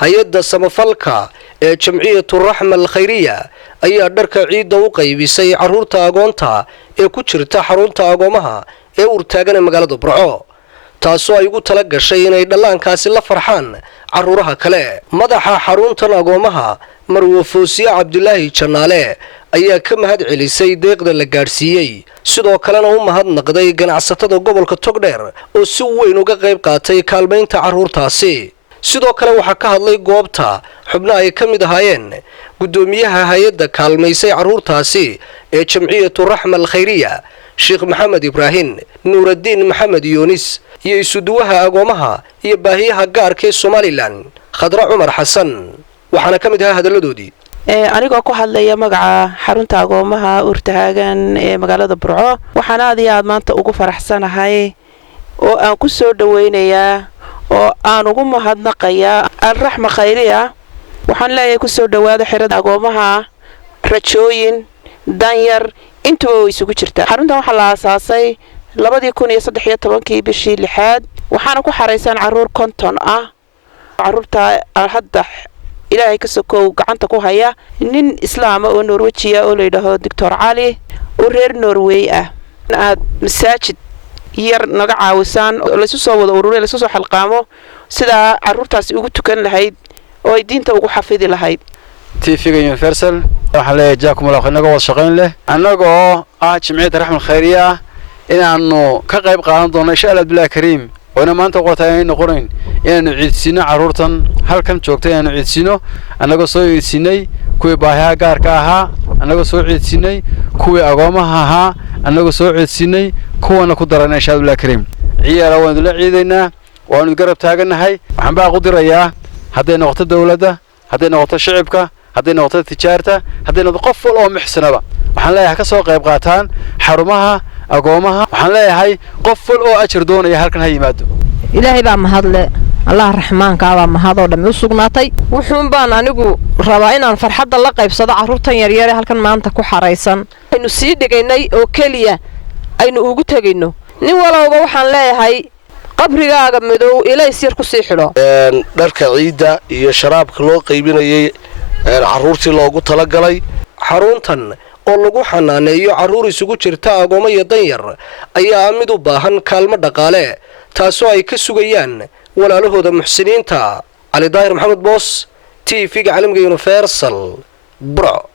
hay-adda samafalka ee jamciyatu raxma alkhayriya ayaa dharka ciidda u qaybisay carruurta agoonta ee ku jirta xarunta agoomaha ee urtaagan ee magaalada burco taasoo ay ugu tala gashay inay dhallaankaasi la farxaan carruuraha kale. madaxa xaruntan agoomaha marwo foosiye cabdulaahi jannaale ayaa ka mahad celisay deeqda la gaadhsiiyey, sidoo kalena u mahadnaqday ganacsatada gobolka togdheer oo si weyn uga qayb qaatay kaalmaynta carruurtaasi. sidoo kale waxaa ka hadlay goobta xubno ay ka mid ahaayeen guddoomiyaha hay-adda kaalmaysay carruurtaasi ee jamciyatu raxma alkhayriya sheekh maxamed ibraahim, nuuraddiin maxamed yuunis iyo isuduwaha agoomaha iyo baahiyaha gaarka ee somalilan khadra cumar xasan. waxaana ka mid ahaa hadalladoodii anigoo ku hadlaya magaca xarunta agoomaha urtaagan ee magaalada burco. waxaan aad iyo aad maanta ugu faraxsanahay oo aan ku soo dhawaynayaa oo aan ugu mahadnaqayaa alraxma khayriya. waxaan leeyahay ku soo dhawaada xirada agoomaha, rajooyin, danyar intuba way isugu jirtaa. xaruntan waxaa la aasaasay 2013 bishii 6 waxaana ku xaraysan carruur 50 ah. carruurta hadda ilaahay ka sokow gacanta ku haya nin islaama oo Norwejiya oo la yiraahdo Dr. Cali oo reer Norway ah. aad masaajid yar naga caawisaan oo la isu soo wada ururay, la isu soo xalqaamo sida carruurtaasi ugu tukan lahayd oo ay diinta ugu xafidi lahayd. TV-ga Universal waxaan leeyahay jaakum Allah inaga wada shaqayn leh annagoo jamciyada raxma khayriya inaanu ka qayb qaadan doono insha Allah billaah kariim oo maanta qortay inay noqonayn inaanu ciidsino carruurtan halkan joogtay inaanu ciidsino annagoo soo ciidsinay kuwii baahiyaha gaarka ahaa, annagoo soo ciidsinay kuwii agoomaha ahaa, annagoo soo ciidsinay kuwana ku daran insha Allah billaah kariim. ciyaara waan la ciidaynaa, waan garab taaganahay. waxaan baa ku dirayaa hadday noqoto dawladda, hadday noqoto shacabka, hadday noqoto tijaarta, hadday noqoto qof wal oo mixsanaba waxaan leeyahay ka soo qayb qaataan xarumaha agoomaha. waxaan leeyahay qof wal oo ajir doonaya halkan ha yimaado. ilaahay baa mahadle, allah raxmaanka baa mahadoo dhammi u sugnaatay. wuxuun baan anigu rabaa inaan farxadda la qaybsado carruurtan yaryar ee halkan maanta ku xaraysan. aynu sii dhigaynay oo keliya aynu ugu tegayno. nin walowba waxaan leeyahay qabrigaaga madow ilays yar ku sii xidho. dharka ciidda iyo sharaabka loo qaybinayay carruurtii loogu talagalay. xaruntan oo lagu xanaaneeyo carruur isugu jirta agoomo iyo danyar ayaa mid u baahan kaalmo dhaqaale taasoo ay ka sugayaan walaalahooda muxsiniinta. cali daahir maxamed boos, TV-ga caalamiga Universal, Burco.